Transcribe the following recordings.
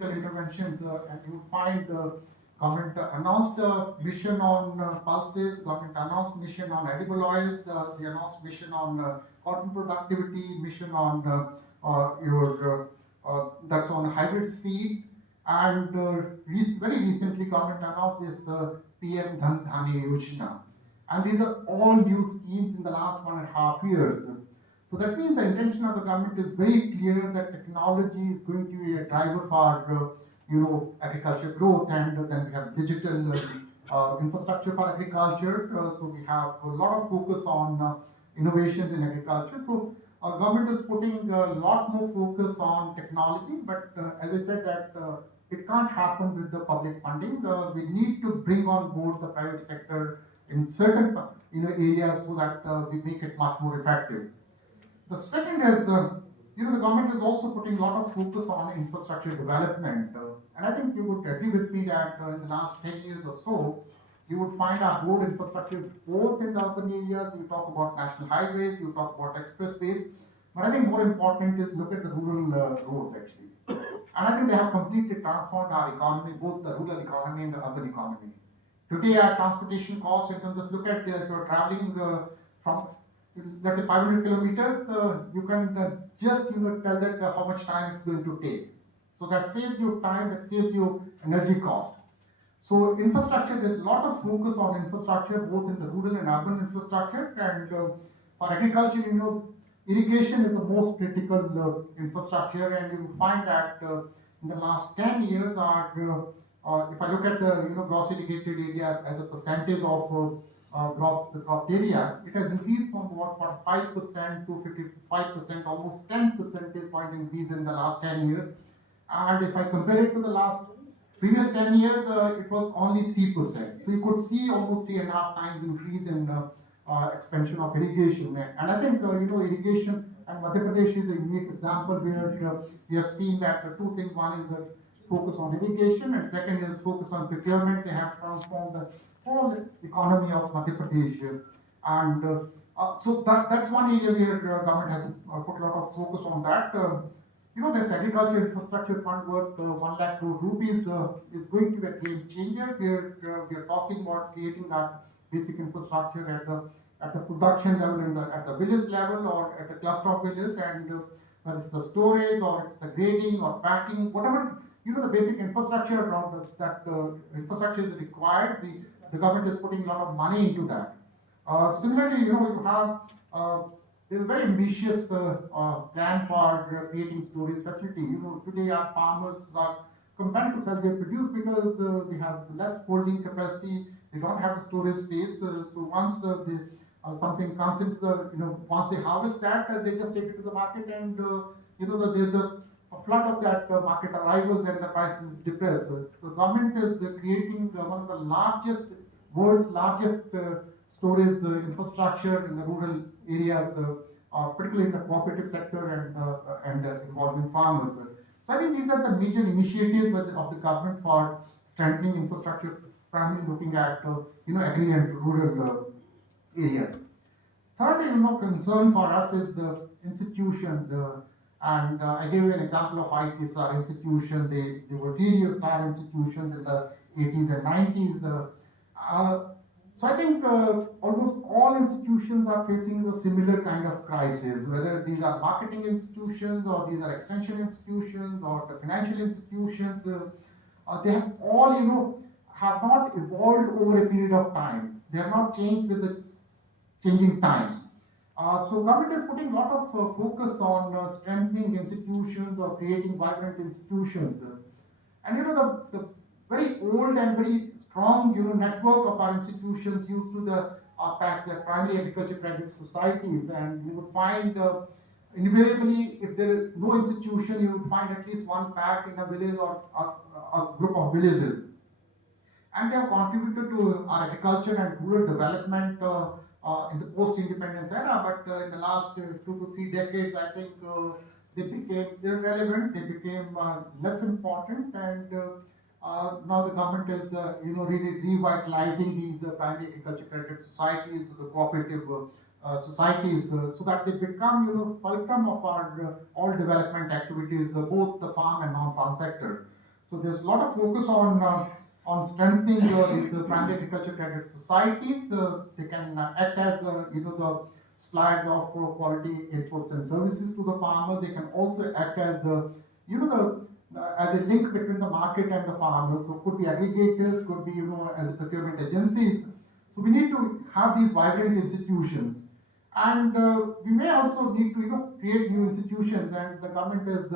interventions, and you find the government announced a mission on pulses, government announced mission on edible oils, the announced mission on cotton productivity, mission on your that's on hybrid seeds, and very recently government announced this PM Dhan Dhani Yojana, and these are all new schemes in the last 1.5 years. So that means the intention of the government is very clear that technology is going to be a driver for agriculture growth, and then we have digital infrastructure for agriculture. So we have a lot of focus on innovations in agriculture. So our government is putting a lot more focus on technology, but as I said that it can't happen with the public funding. We need to bring on board the private sector in certain areas so that we make it much more effective. The second is, the government is also putting a lot of focus on infrastructure development. And I think you would agree with me that in the last 10 years or so, you would find our road infrastructure both in the urban areas, you talk about national highways, you talk about expressways, but I think more important is look at the rural roads actually. And I think they have completely transformed our economy, both the rural economy and the urban economy. Today, our transportation costs in terms of look at if you're traveling from let's say 500 kilometers, you can just tell that how much time it's going to take. So that saves you time, that saves you energy cost. So infrastructure, there's a lot of focus on infrastructure, both in the rural and urban infrastructure. And for agriculture, irrigation is the most critical infrastructure, and you will find that in the last 10 years, if I look at the gross irrigated area as a percentage of gross the crop area, it has increased from about 45% to 55%, almost 10 percentage point increase in the last 10 years. And if I compare it to the last previous 10 years, it was only 3%. So you could see almost 3.5 times increase in expansion of irrigation. And I think, irrigation, and Madhya Pradesh is a unique example where we have seen that two things. One is the focus on irrigation, and second is focus on procurement. They have transformed the whole economy of Madhya Pradesh. And so that's one area where government has put a lot of focus on that. This agriculture infrastructure fund worth 1 lakh crore rupees is going to be a game changer. We are talking about creating that basic infrastructure at the production level and at the village level or at the cluster of villages, and whether it's the storage or it's the grading or packing, whatever the basic infrastructure around that infrastructure is required. The government is putting a lot of money into that. Similarly, you have there's a very ambitious plan for creating storage facility. Today our farmers are compelled to sell their produce because they have less holding capacity. They don't have the storage space. So once something comes into the, once they harvest that, they just take it to the market, and there's a flood of that market arrivals and the price is depressed. So government is creating one of the world's largest storage infrastructure in the rural areas, particularly in the cooperative sector and involving farmers. So I think these are the major initiatives of the government for strengthening infrastructure, primarily looking at agri and rural areas. Third, concern for us is the institutions. And I gave you an example of ICSR institution. They were really star institutions in the 80s and 90s. So I think almost all institutions are facing a similar kind of crisis, whether these are marketing institutions or these are extension institutions or the financial institutions. They have all, have not evolved over a period of time. They have not changed with the changing times. So government is putting a lot of focus on strengthening institutions or creating vibrant institutions. And the very old and very strong network of our institutions used to the PACs, primary agriculture credit societies, and you would find invariably if there is no institution, you would find at least one PAC in a village or a group of villages, and they have contributed to our agriculture and rural development in the post-independence era. But in the last 2 to 3 decades, I think they became irrelevant. They became less important, and now the government is really revitalizing these primary agriculture credit societies, the cooperative societies, so that they become fulcrum of our all development activities, both the farm and non-farm sector. So there's a lot of focus on strengthening these primary agriculture credit societies. They can act as the suppliers of quality inputs and services to the farmer. They can also act as the as a link between the market and the farmer. So could be aggregators, could be as a procurement agencies. So we need to have these vibrant institutions, and we may also need to create new institutions. And the government is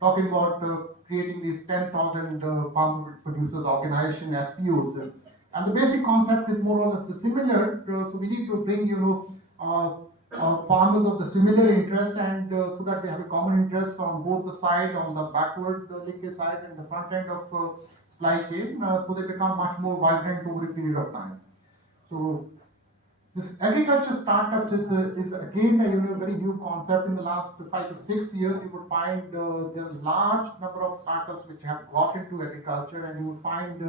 talking about creating these 10,000 farm producers organization FPOs. And the basic concept is more or less similar. So we need to bring farmers of the similar interest, and so that we have a common interest on both the side, on the backward linkage side and the front end of supply chain, so they become much more vibrant over a period of time. So this agriculture startups is again a very new concept. In the last 5 to 6 years, you would find there are large number of startups which have got into agriculture, and you would find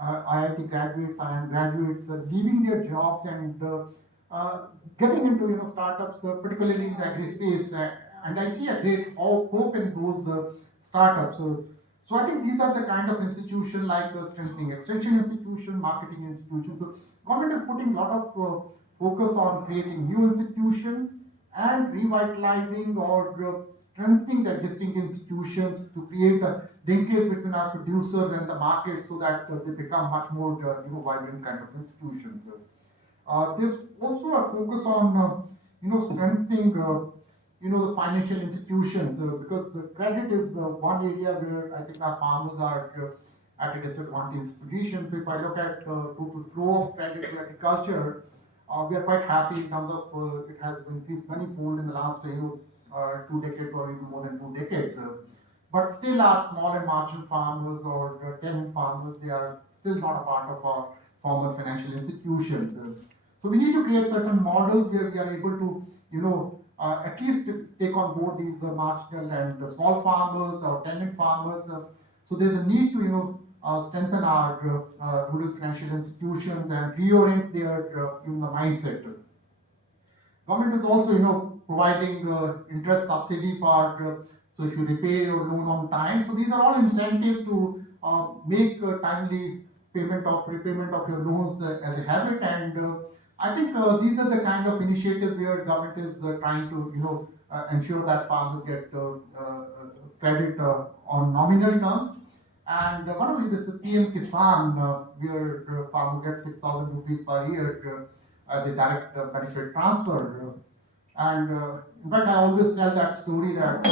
IIT graduates, IIM graduates leaving their jobs and getting into startups, particularly in the agri space. And I see a great hope in those startups. So I think these are the kind of institution like strengthening extension institution, marketing institutions. So government is putting a lot of focus on creating new institutions and revitalizing or strengthening the existing institutions to create a linkage between our producers and the market, so that they become much more vibrant kind of institutions. There's also a focus on strengthening the financial institutions, because the credit is one area where I think our farmers are at a disadvantaged position. So if I look at total flow of credit to agriculture, we are quite happy in terms of it has increased manifold in the last 2 decades or even more than 2 decades. But still, our small and marginal farmers or tenant farmers, they are still not a part of our formal financial institutions. So we need to create certain models where we are able to, at least take on board these marginal and the small farmers or tenant farmers. So there's a need to, strengthen our rural financial institutions and reorient their mindset. Government is also, providing interest subsidy for, so if you repay your loan on time. So these are all incentives to make timely repayment of your loans as a habit. And I think these are the kind of initiatives where government is trying to, ensure that farmers get credit on nominal terms. And one of this PM Kisan, where farmer gets 6,000 rupees per year as a direct benefit transfer. And in fact, I always tell that story that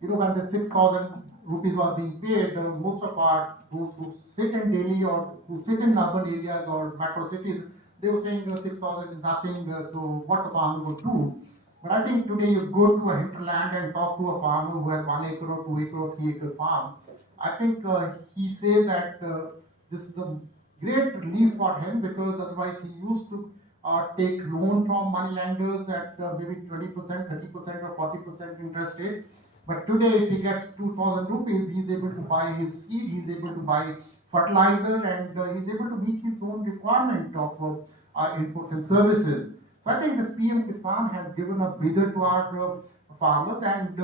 when the 6,000 rupees was being paid, most of our those who sit in Delhi or who sit in urban areas or metro cities, they were saying 6,000 is nothing. So what the farmer would do? But I think today you go to a hinterland and talk to a farmer who has 1 acre or 2 acre or 3 acre farm. I think he said that this is the great relief for him, because otherwise he used to take loan from money lenders at maybe 20%, 30% or 40% interest rate. But today, if he gets 2,000 rupees, he's able to buy his seed, he's able to buy fertilizer, and he's able to meet his own requirement of inputs and services. So I think this PM Kisan has given a breather to our farmers, and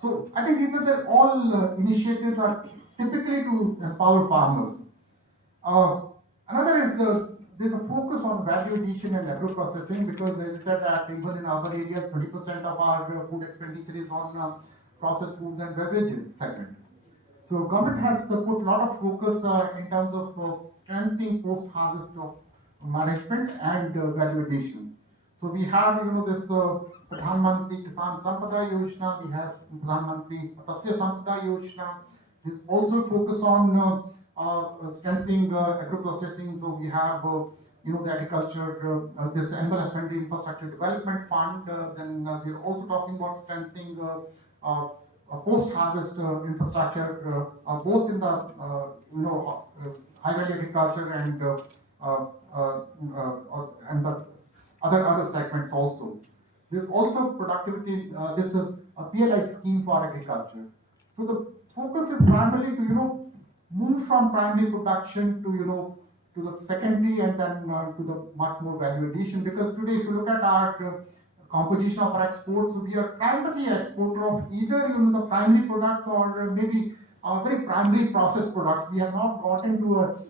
so I think these are all initiatives are typically to empower farmers. Uh, Another is there's a focus on value addition and agro processing, because as I said that even in urban areas, 20% of our food expenditure is on processed foods and beverages segment. So government has put a lot of focus in terms of strengthening post-harvest of management and value addition. So we have this Pradhan Mantri Kisan Sampada Yojana, we have Pradhan Mantri Matsya Sampada Yojana. This also focus on strengthening agro processing. So we have the agriculture, this animal husbandry infrastructure development fund. Then we're also talking about strengthening post-harvest infrastructure, both in the high value agriculture and the other segments also. There's also productivity. This a PLI scheme for agriculture. So the focus is primarily to move from primary production to to the secondary, and then to the much more value addition. Because today, if you look at our composition of our exports, we are primarily exporter of either the primary products or maybe very primary processed products. We have not got into a